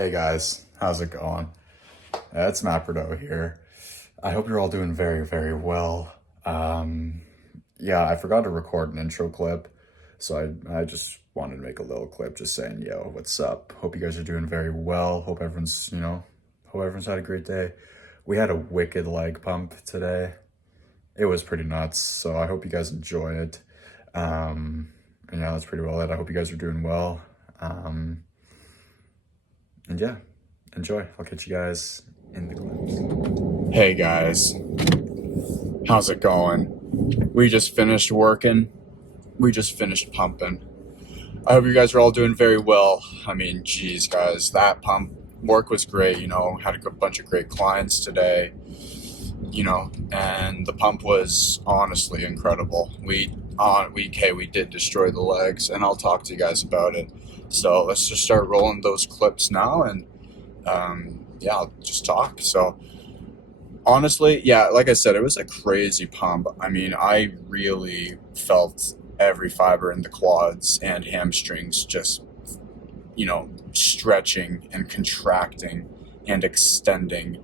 Hey guys, how's it going? It's Maprido here. I hope you're all doing very, very well. Yeah, I forgot to record an intro clip, so I just wanted to make a little clip just saying, yo, what's up? Hope you guys are doing very well. Hope everyone's had a great day. We had a wicked leg pump today. It was pretty nuts, so I hope you guys enjoy it. And yeah, that's pretty well it. I hope you guys are doing well. And yeah, enjoy. I'll catch you guys in the clips. Hey guys, how's it going? We just finished working. We just finished pumping. I hope you guys are all doing very well. I mean, geez, guys, that pump work was great. Had a good bunch of great clients today. And the pump was honestly incredible. We did destroy the legs, and I'll talk to you guys about it. So let's just start rolling those clips now, and yeah, I'll just talk. So honestly, yeah, like I said, it was a crazy pump. I mean, I really felt every fiber in the quads and hamstrings just, stretching and contracting and extending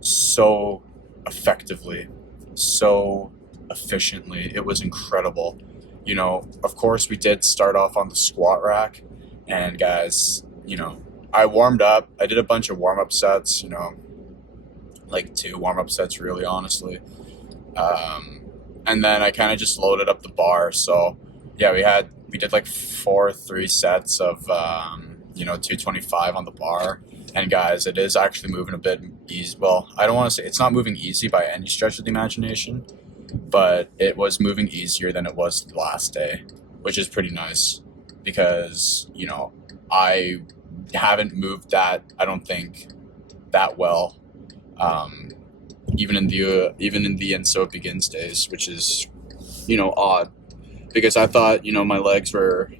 so effectively, so efficiently. It was incredible. Of course, we did start off on the squat rack, and guys, I warmed up. I did a bunch of warm up sets, like 2 warm up sets, really, honestly. And then I kind of just loaded up the bar. So yeah, we did like 3 sets of 225 on the bar. And guys, it is actually moving a bit easy. Well, I don't want to say it's not moving easy by any stretch of the imagination, but it was moving easier than it was the last day, which is pretty nice because, I haven't moved that, I don't think, that well, even in the And So It Begins days, which is, odd, because I thought, my legs were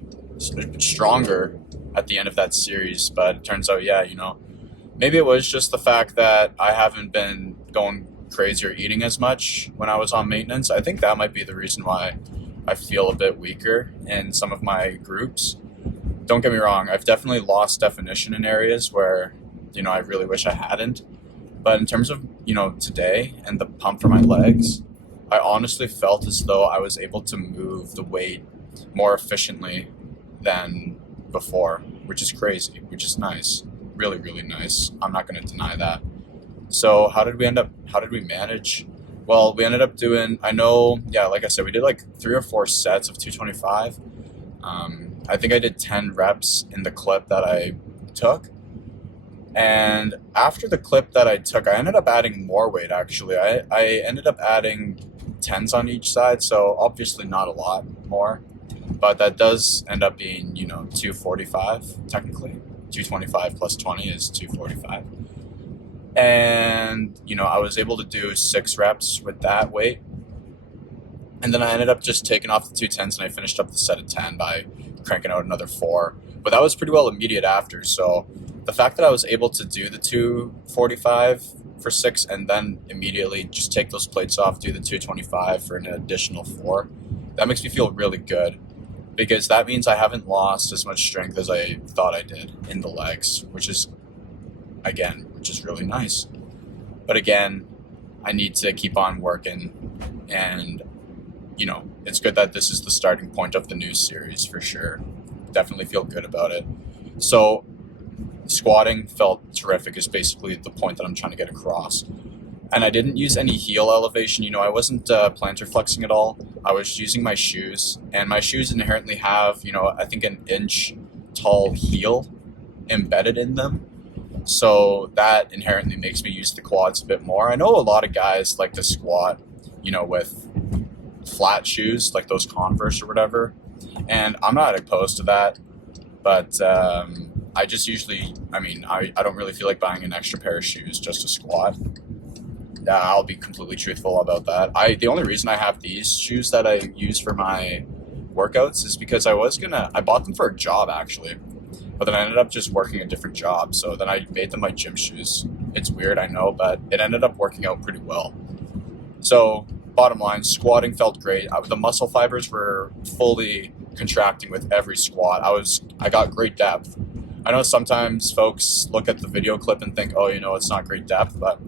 stronger at the end of that series, but it turns out, yeah, maybe it was just the fact that I haven't been going crazy or eating as much when I was on maintenance. I think that might be the reason why I feel a bit weaker in some of my groups. Don't get me wrong, I've definitely lost definition in areas where, I really wish I hadn't. But in terms of, today and the pump for my legs, I honestly felt as though I was able to move the weight more efficiently than before, which is crazy, which is nice. Really, really nice. I'm not going to deny that. So how did we manage? Well, we ended up doing, like I said, we did like 3 or 4 sets of 225. I think I did 10 reps in the clip that I took. And after the clip that I took, I ended up adding more weight, actually. I ended up adding 10s on each side, so obviously not a lot more. But that does end up being, 245, technically. 225 plus 20 is 245. And, I was able to do 6 reps with that weight. And then I ended up just taking off the 210s, and I finished up the set of 10 by cranking out another 4. But that was pretty well immediate after. So the fact that I was able to do the 245 for 6 and then immediately just take those plates off, do the 225 for an additional 4, that makes me feel really good. Because that means I haven't lost as much strength as I thought I did in the legs, which is really nice. But again, I need to keep on working, and, it's good that this is the starting point of the new series for sure. Definitely feel good about it. So squatting felt terrific is basically the point that I'm trying to get across. And I didn't use any heel elevation. I wasn't plantar flexing at all. I was using my shoes, and my shoes inherently have, I think an inch tall heel embedded in them. So that inherently makes me use the quads a bit more. I know a lot of guys like to squat, with flat shoes, like those Converse or whatever. And I'm not opposed to that. But I just usually, I don't really feel like buying an extra pair of shoes just to squat. I'll be completely truthful about that. The only reason I have these shoes that I use for my workouts is because I bought them for a job, actually. But then I ended up just working a different job. So then I made them my gym shoes. It's weird, I know, but it ended up working out pretty well. So bottom line, squatting felt great. The muscle fibers were fully contracting with every squat. I got great depth. I know sometimes folks look at the video clip and think, oh, it's not great depth, but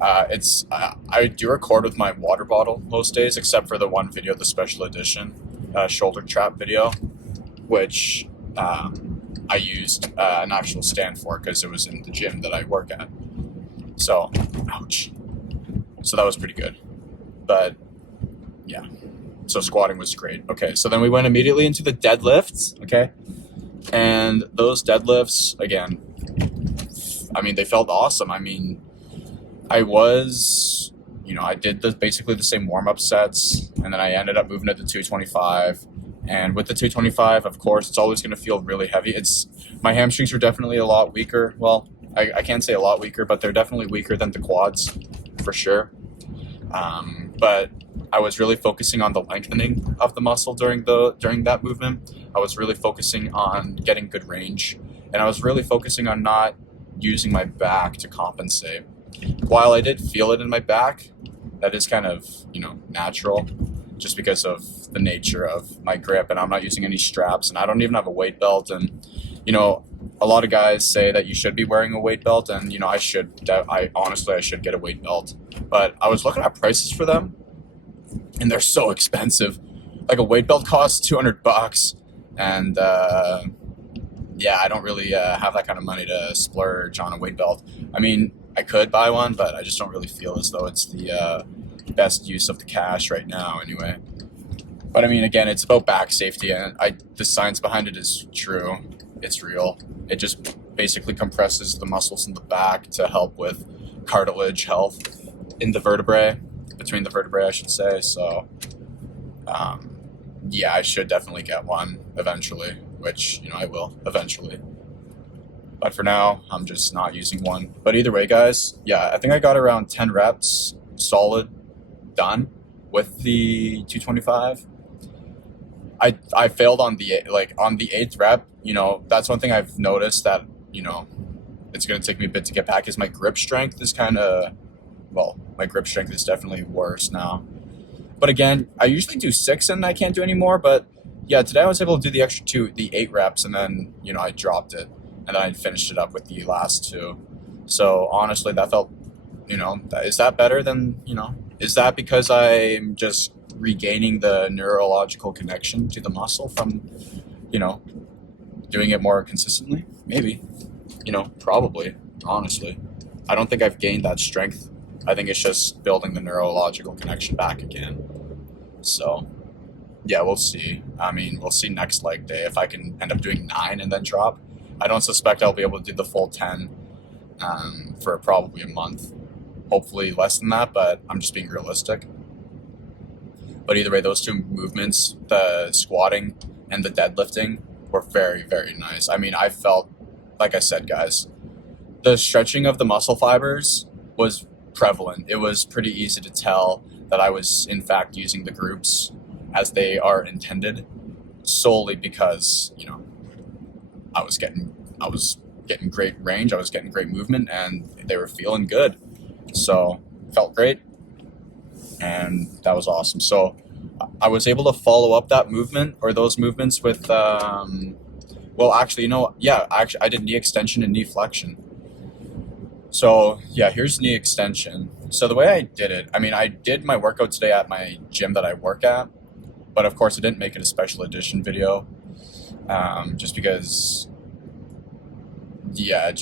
I do record with my water bottle most days, except for the one video, the special edition shoulder trap video, which I used an actual stand for because it was in the gym that I work at. So, ouch. So that was pretty good. But yeah, so squatting was great. Okay, so then we went immediately into the deadlifts. Okay, and those deadlifts, again, I mean, they felt awesome. I mean, I did basically the same warm-up sets, and then I ended up moving to the 225. And with the 225, of course, it's always going to feel really heavy. My hamstrings are definitely a lot weaker. Well, I can't say a lot weaker, but they're definitely weaker than the quads, for sure. But I was really focusing on the lengthening of the muscle during that movement. I was really focusing on getting good range, and I was really focusing on not using my back to compensate. While I did feel it in my back, that is kind of, natural, just because of the nature of my grip, and I'm not using any straps, and I don't even have a weight belt. And a lot of guys say that you should be wearing a weight belt, and I should get a weight belt. But I was looking at prices for them, and they're so expensive. Like, a weight belt costs $200, and yeah, I don't really have that kind of money to splurge on a weight belt. I mean, I could buy one, but I just don't really feel as though it's the best use of the cash right now anyway. But I mean, again, it's about back safety, and the science behind it is true. It's real. It just basically compresses the muscles in the back to help with cartilage health in the vertebrae, between the vertebrae, I should say. So, yeah, I should definitely get one eventually, which, I will eventually. But for now, I'm just not using one. But either way, guys, yeah, I think I got around 10 reps solid done with the 225. I failed on the 8th rep. That's one thing I've noticed that, it's going to take me a bit to get back, is my grip strength is my grip strength is definitely worse now. But again, I usually do 6 and I can't do any more. But yeah, today I was able to do the extra 8 reps, and then, I dropped it. And then I finished it up with the last 2. So honestly, that felt, is that better than, is that because I'm just regaining the neurological connection to the muscle from, doing it more consistently? Maybe, probably, honestly. I don't think I've gained that strength. I think it's just building the neurological connection back again. So, yeah, we'll see. I mean, we'll see next leg day if I can end up doing 9 and then drop. I don't suspect I'll be able to do the full 10 for probably a month. Hopefully less than that, but I'm just being realistic. But either way, those 2 movements, the squatting and the deadlifting, were very, very nice. I mean, I felt, like I said, guys, the stretching of the muscle fibers was prevalent. It was pretty easy to tell that I was, in fact, using the groups as they are intended, solely because, I was getting great range, I was getting great movement, and they were feeling good. So, felt great, and that was awesome. So, I was able to follow up that movement, or those movements, with, I did knee extension and knee flexion. So, yeah, here's knee extension. So the way I did it, I mean, I did my workout today at my gym that I work at, but of course I didn't make it a special edition video, just because I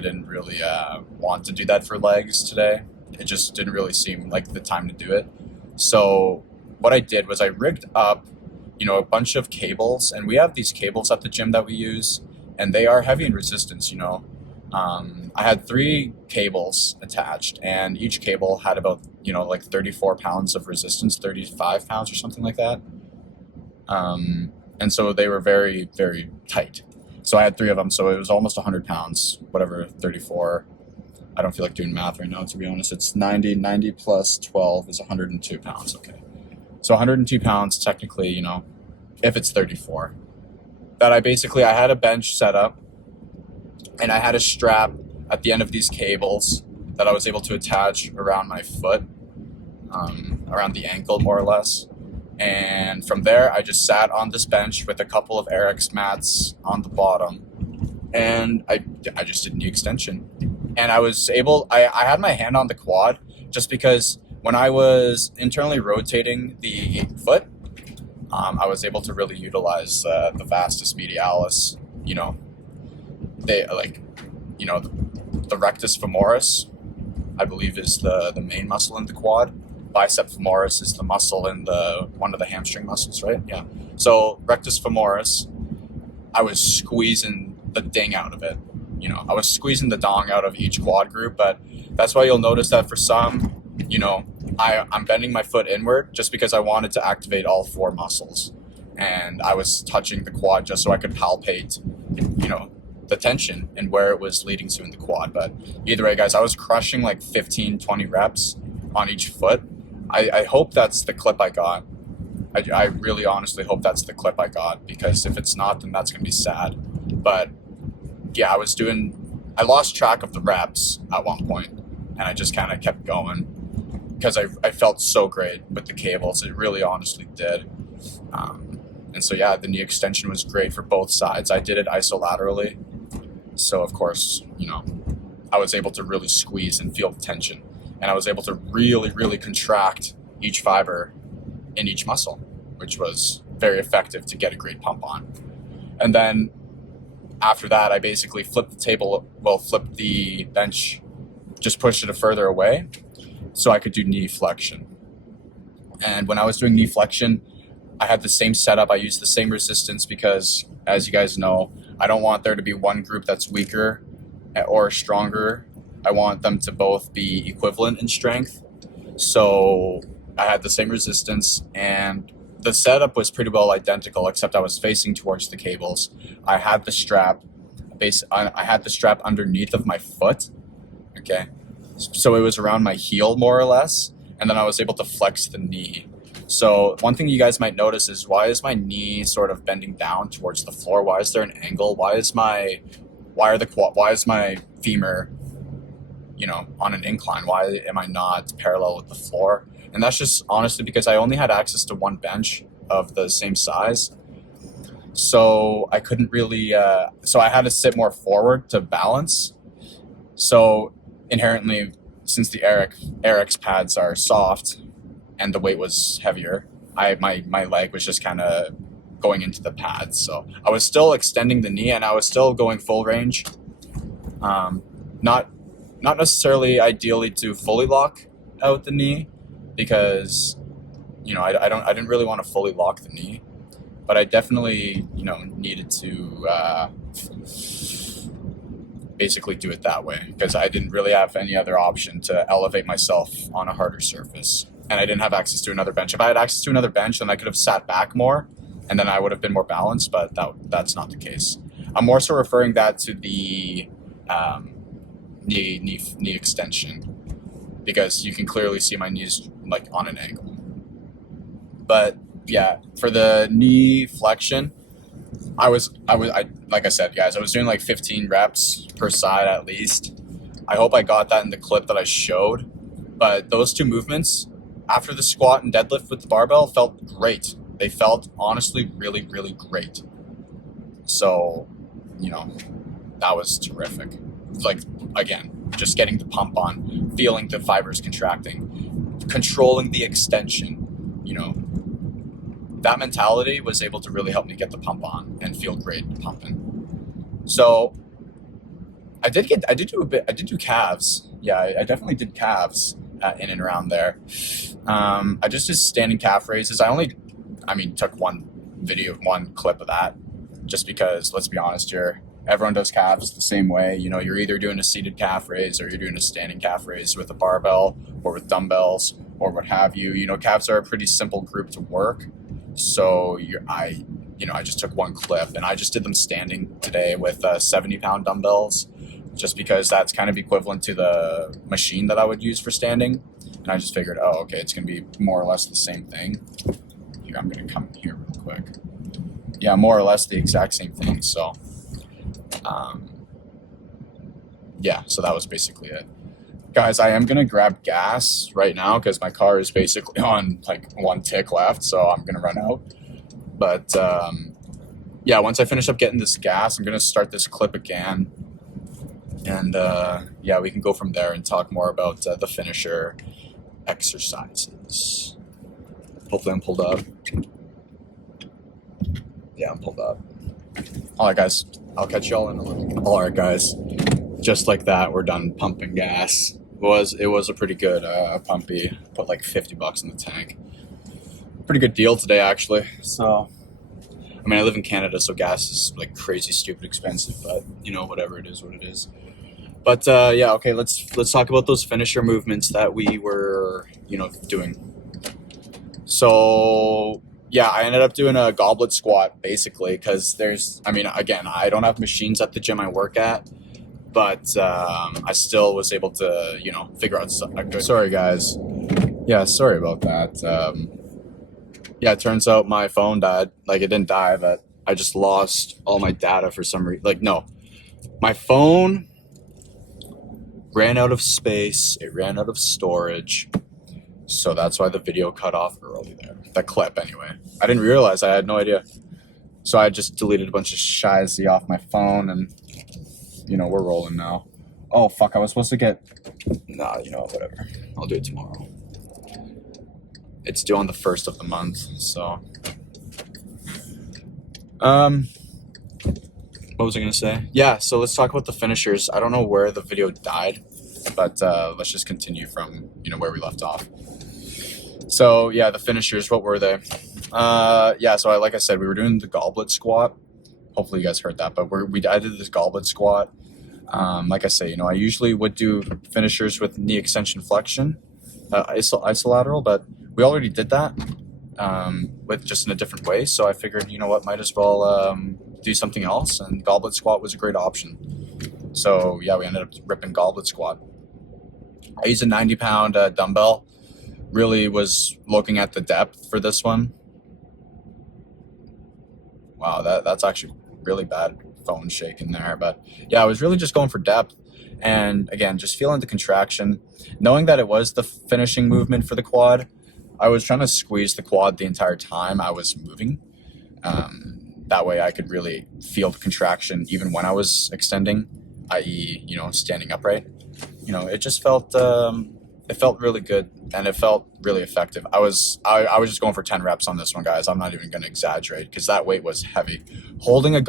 didn't really want to do that for legs today. It just didn't really seem like the time to do it. So what I did was I rigged up, a bunch of cables, and we have these cables at the gym that we use, and they are heavy in resistance, I had 3 cables attached, and each cable had about, 34 pounds of resistance, 35 pounds or something like that. And so they were very, very tight. So I had 3 of them, so it was almost 100 pounds, whatever, 34. I don't feel like doing math right now, to be honest. It's 90 plus 12 is 102 pounds, okay. So 102 pounds, technically, if it's 34. That I had a bench set up, and I had a strap at the end of these cables that I was able to attach around my foot, around the ankle, more or less. And from there, I just sat on this bench with a couple of RX mats on the bottom. and I just did knee extension. And I had my hand on the quad just because when I was internally rotating the foot, I was able to really utilize the vastus medialis, you know, they like, you know, the rectus femoris, I believe, is the main muscle in the quad. Bicep femoris is the muscle in the one of the hamstring muscles, right? Yeah. So rectus femoris, I was squeezing the ding out of it. You know, I was squeezing the dong out of each quad group, but that's why you'll notice that for some, you know, I'm bending my foot inward just because I wanted to activate all four muscles. And I was touching the quad just so I could palpate, you know, the tension and where it was leading to in the quad. But either way, guys, I was crushing like 15, 20 reps on each foot. I hope that's the clip I got. I really honestly hope that's the clip I got, because if it's not, then that's going to be sad. But yeah, I lost track of the reps at one point, and I just kind of kept going because I felt so great with the cables. It really honestly did. And so, yeah, the knee extension was great for both sides. I did it isolaterally. So, of course, you know, I was able to really squeeze and feel the tension. And I was able to really, really contract each fiber in each muscle, which was very effective to get a great pump on. And then after that, I basically flipped the bench, just pushed it further away so I could do knee flexion. And when I was doing knee flexion, I had the same setup. I used the same resistance because, as you guys know, I don't want there to be one group that's weaker or stronger. I want them to both be equivalent in strength. So I had the same resistance, and the setup was pretty well identical, except I was facing towards the cables. I had the strap underneath of my foot. Okay. So it was around my heel more or less. And then I was able to flex the knee. So one thing you guys might notice is, why is my knee sort of bending down towards the floor? Why is there an angle? Why is my femur, you know, on an incline? Why am I not parallel with the floor? And that's just honestly because I only had access to one bench of the same size. So I couldn't really, so I had to sit more forward to balance. So inherently, since the Eric's pads are soft and the weight was heavier, my leg was just kind of going into the pads. So I was still extending the knee and I was still going full range. Not necessarily ideally to fully lock out the knee, because, you know, I didn't really want to fully lock the knee, but I definitely, you know, needed to basically do it that way, because I didn't really have any other option to elevate myself on a harder surface, and I didn't have access to another bench. If I had access to another bench, then I could have sat back more, and then I would have been more balanced, but that's not the case. I'm more so referring that to the knee extension, because you can clearly see my knees like on an angle. But yeah, for the knee flexion, I like I said, guys, I was doing like 15 reps per side at least. I hope I got that in the clip that I showed. But those two movements after the squat and deadlift with the barbell felt great. They felt honestly really, really great. So, you know, that was terrific. Like, again, just getting the pump on, feeling the fibers contracting, controlling the extension, you know, that mentality was able to really help me get the pump on and feel great pumping. So I did do calves. Yeah, I definitely did calves in and around there. I just did standing calf raises. Took one clip of that, just because, let's be honest here, everyone does calves the same way. You know, you're either doing a seated calf raise or you're doing a standing calf raise with a barbell or with dumbbells or what have you. You know, calves are a pretty simple group to work. So I just took one clip and I just did them standing today with 70-pound dumbbells, just because that's kind of equivalent to the machine that I would use for standing. And I just figured, oh, okay, it's going to be more or less the same thing. Here, I'm going to come here real quick. Yeah, more or less the exact same thing. So, yeah, so that was basically it. Guys, I am going to grab gas right now because my car is basically on like one tick left, so I'm going to run out. But, yeah, once I finish up getting this gas, I'm going to start this clip again. And yeah, we can go from there and talk more about the finisher exercises. Hopefully I'm pulled up. Yeah, I'm pulled up. All right, guys. I'll catch y'all in a little. All right, guys. Just like that, we're done pumping gas. It was a pretty good pumpy. Put like $50 in the tank. Pretty good deal today, actually. So, I mean, I live in Canada, so gas is like crazy, stupid expensive. But you know, whatever, it is what it is. But yeah, okay. Let's talk about those finisher movements that we were, doing. So yeah, I ended up doing a goblet squat basically because again, I don't have machines at the gym I work at, but I still was able to, figure out something. Sorry, guys. Yeah, sorry about that. Yeah, it turns out my phone died. Like, it didn't die, but I just lost all my data for some reason. Like, no, my phone ran out of space. It ran out of storage. So that's why the video cut off early there. That clip, anyway. I didn't realize. I had no idea. So I just deleted a bunch of shizy off my phone, and, we're rolling now. Oh, fuck, I was supposed to get... Nah, whatever. I'll do it tomorrow. It's due on the 1st of the month, so... What was I going to say? Yeah, so let's talk about the finishers. I don't know where the video died, but let's just continue from, where we left off. So, yeah, the finishers, what were they? Yeah, so like I said, we were doing the goblet squat. Hopefully you guys heard that, but I did this goblet squat. Like I say, I usually would do finishers with knee extension flexion, isolateral, but we already did that with just in a different way. So I figured, might as well do something else, and goblet squat was a great option. So yeah, we ended up ripping goblet squat. I used a 90-pound dumbbell. Really was looking at the depth for this one. Wow, that's actually really bad phone shaking there. But yeah, I was really just going for depth. And again, just feeling the contraction. Knowing that it was the finishing movement for the quad, I was trying to squeeze the quad the entire time I was moving. That way I could really feel the contraction even when I was extending, i.e., standing upright. It just felt... it felt really good, and it felt really effective. I was just going for 10 reps on this one, guys. I'm not even going to exaggerate because that weight was heavy. Holding it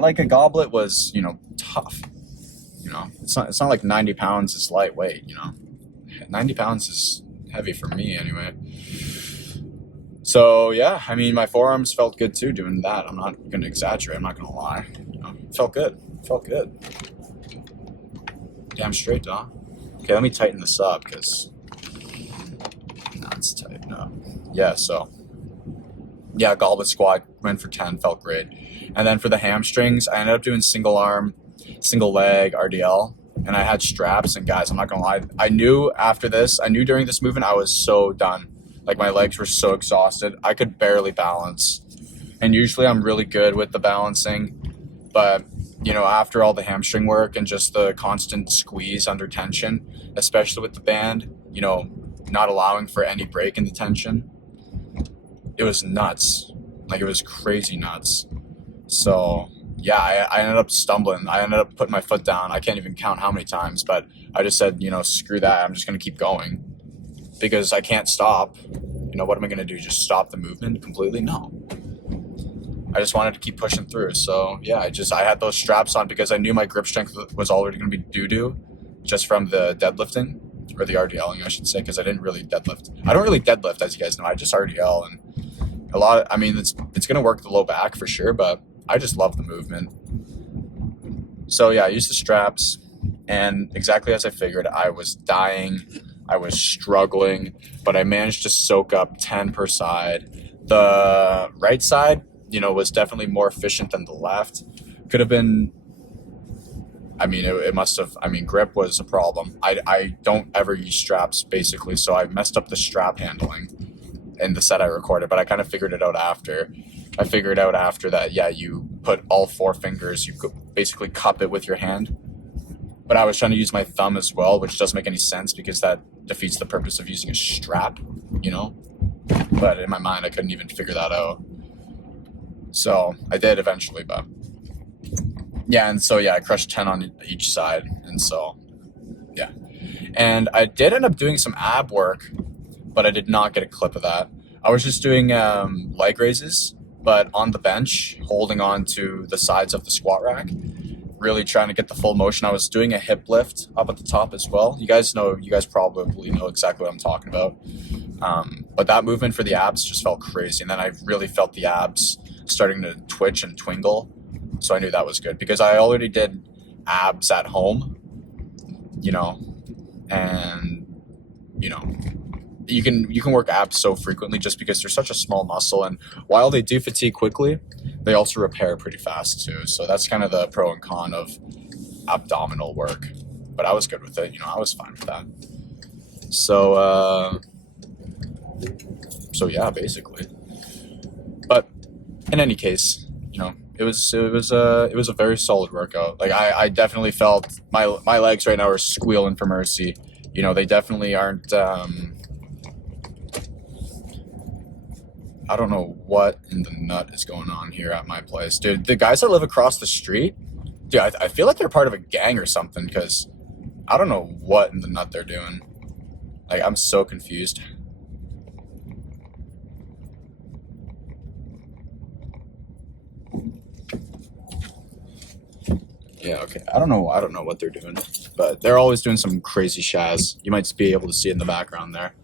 like a goblet was, tough. It's not like 90 pounds is lightweight, 90 pounds is heavy for me anyway. So yeah, I mean, my forearms felt good too doing that. I'm not going to exaggerate. I'm not going to lie. It felt good. Damn straight, huh? Okay, let me tighten this up because it's tight enough. Yeah, so yeah, goblet squat, went for 10, felt great. And then for the hamstrings, I ended up doing single arm, single leg RDL, and I had straps. And guys, I'm not gonna lie, I knew during this movement I was so done. Like, my legs were so exhausted, I could barely balance. And usually I'm really good with the balancing, but after all the hamstring work and just the constant squeeze under tension, especially with the band, not allowing for any break in the tension, it was nuts. Like, it was crazy nuts. So yeah, I ended up stumbling. I ended up putting my foot down. I can't even count how many times, but I just said, screw that. I'm just going to keep going because I can't stop. What am I going to do? Just stop the movement completely? No. I just wanted to keep pushing through. So yeah, I had those straps on because I knew my grip strength was already going to be doo-doo just from the deadlifting, or the RDLing, I should say, because I didn't really deadlift. I don't really deadlift, as you guys know. I just RDL, and it's going to work the low back for sure, but I just love the movement. So yeah, I used the straps, and exactly as I figured, I was dying. I was struggling, but I managed to soak up 10 per side. The right side, was definitely more efficient than the left. Could have been, it must have, grip was a problem. I don't ever use straps, basically, so I messed up the strap handling in the set I recorded, but I kind of figured it out after. I figured out after that, yeah, you put all 4 fingers, you could basically cup it with your hand. But I was trying to use my thumb as well, which doesn't make any sense because that defeats the purpose of using a strap, But in my mind, I couldn't even figure that out. So I did eventually, but yeah. And so, yeah, I crushed 10 on each side. And so, yeah. And I did end up doing some ab work, but I did not get a clip of that. I was just doing leg raises, but on the bench, holding on to the sides of the squat rack, really trying to get the full motion. I was doing a hip lift up at the top as well. You guys probably know exactly what I'm talking about. But that movement for the abs just felt crazy. And then I really felt the abs starting to twitch and twingle. So I knew that was good because I already did abs at home, you know, and, you know, you can work abs so frequently just because they're such a small muscle. And while they do fatigue quickly, they also repair pretty fast too. So that's kind of the pro and con of abdominal work. But I was good with it. You know, I was fine with that. So, yeah, basically. But in any case, you know, it was a very solid workout. Like I definitely felt my legs right now are squealing for mercy. You know, they definitely aren't. I don't know what in the nut is going on here at my place, dude. The guys that live across the street, dude, I feel like they're part of a gang or something because I don't know what in the nut they're doing. Like, I'm so confused. Yeah, okay. I don't know what they're doing, but they're always doing some crazy shaz. You might be able to see it in the background there.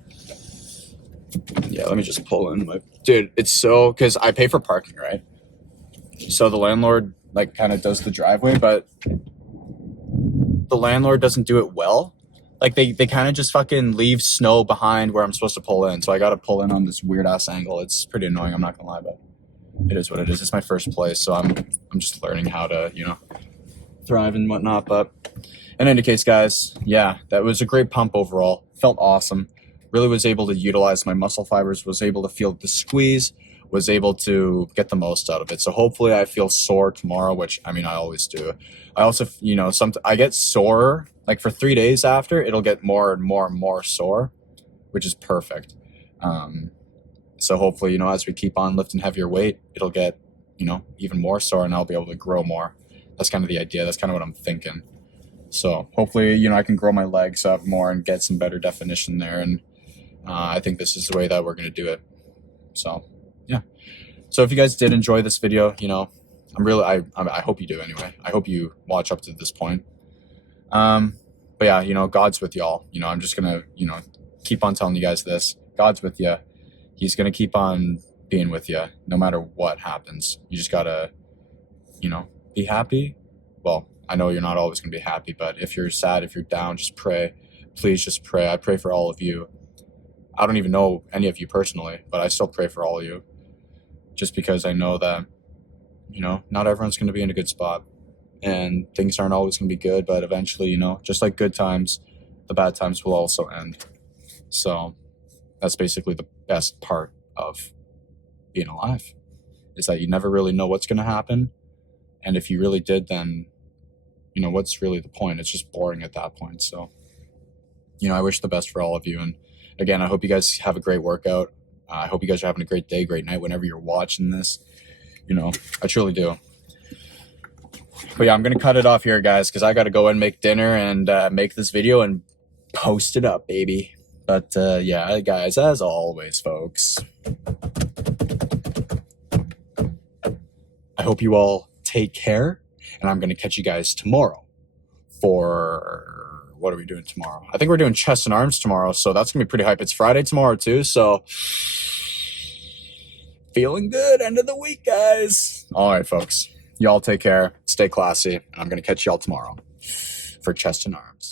Yeah, let me just pull in my... Dude, it's so... Because I pay for parking, right? So the landlord, like, kind of does the driveway, but the landlord doesn't do it well. Like, they kind of just fucking leave snow behind where I'm supposed to pull in. So I got to pull in on this weird-ass angle. It's pretty annoying, I'm not going to lie, but it is what it is. It's my first place, so I'm just learning how to, you know, thrive and whatnot. But in any case, guys, yeah, that was a great pump overall. Felt awesome. Really was able to utilize my muscle fibers, was able to feel the squeeze, was able to get the most out of it. So hopefully I feel sore tomorrow, which, I mean, I always do. I also, you know, I get sore, like for 3 days after, it'll get more and more and more sore, which is perfect. So hopefully, you know, as we keep on lifting heavier weight, it'll get, you know, even more sore and I'll be able to grow more. That's kind of the idea. That's kind of what I'm thinking. So hopefully, you know, I can grow my legs up more and get some better definition there. And I think this is the way that we're going to do it. So, yeah. So if you guys did enjoy this video, you know, I hope you do anyway. I hope you watch up to this point. But yeah, you know, God's with y'all. You know, I'm just going to, you know, keep on telling you guys this. God's with you. He's going to keep on being with you no matter what happens. You just got to, you know, be happy. Well, I know you're not always going to be happy, but if you're sad, if you're down, just pray. Please just pray. I pray for all of you. I don't even know any of you personally, but I still pray for all of you. Just because I know that, you know, not everyone's going to be in a good spot. And things aren't always going to be good, but eventually, you know, just like good times, the bad times will also end. So that's basically the best part of being alive, is that you never really know what's going to happen. And if you really did, then, you know, what's really the point? It's just boring at that point. So, you know, I wish the best for all of you. And again, I hope you guys have a great workout. I hope you guys are having a great day, great night whenever you're watching this. You know, I truly do. But yeah, I'm going to cut it off here, guys, because I got to go and make dinner and make this video and post it up, baby. But yeah, guys, as always, folks, I hope you all take care, and I'm going to catch you guys tomorrow for, what are we doing tomorrow? I think we're doing chest and arms tomorrow, so that's going to be pretty hype. It's Friday tomorrow, too, so feeling good. End of the week, guys. All right, folks. Y'all take care. Stay classy. And I'm going to catch y'all tomorrow for chest and arms.